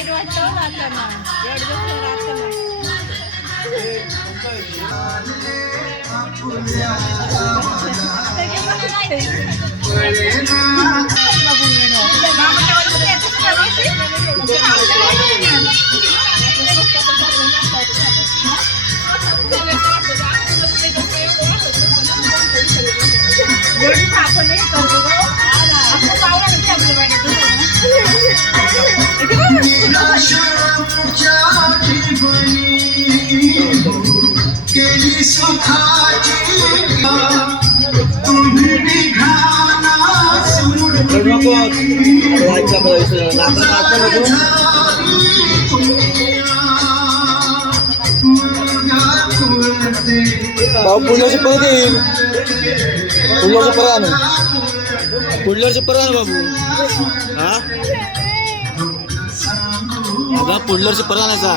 वाईट वाटतं जाताना केली सुखाची तुम्ही निघाला पुढल्याचे परत येईल पुढल्याचे परत आणू पुढल्याचे परत आणू बाबू हा अगं पुढल्याचे परत आणायचा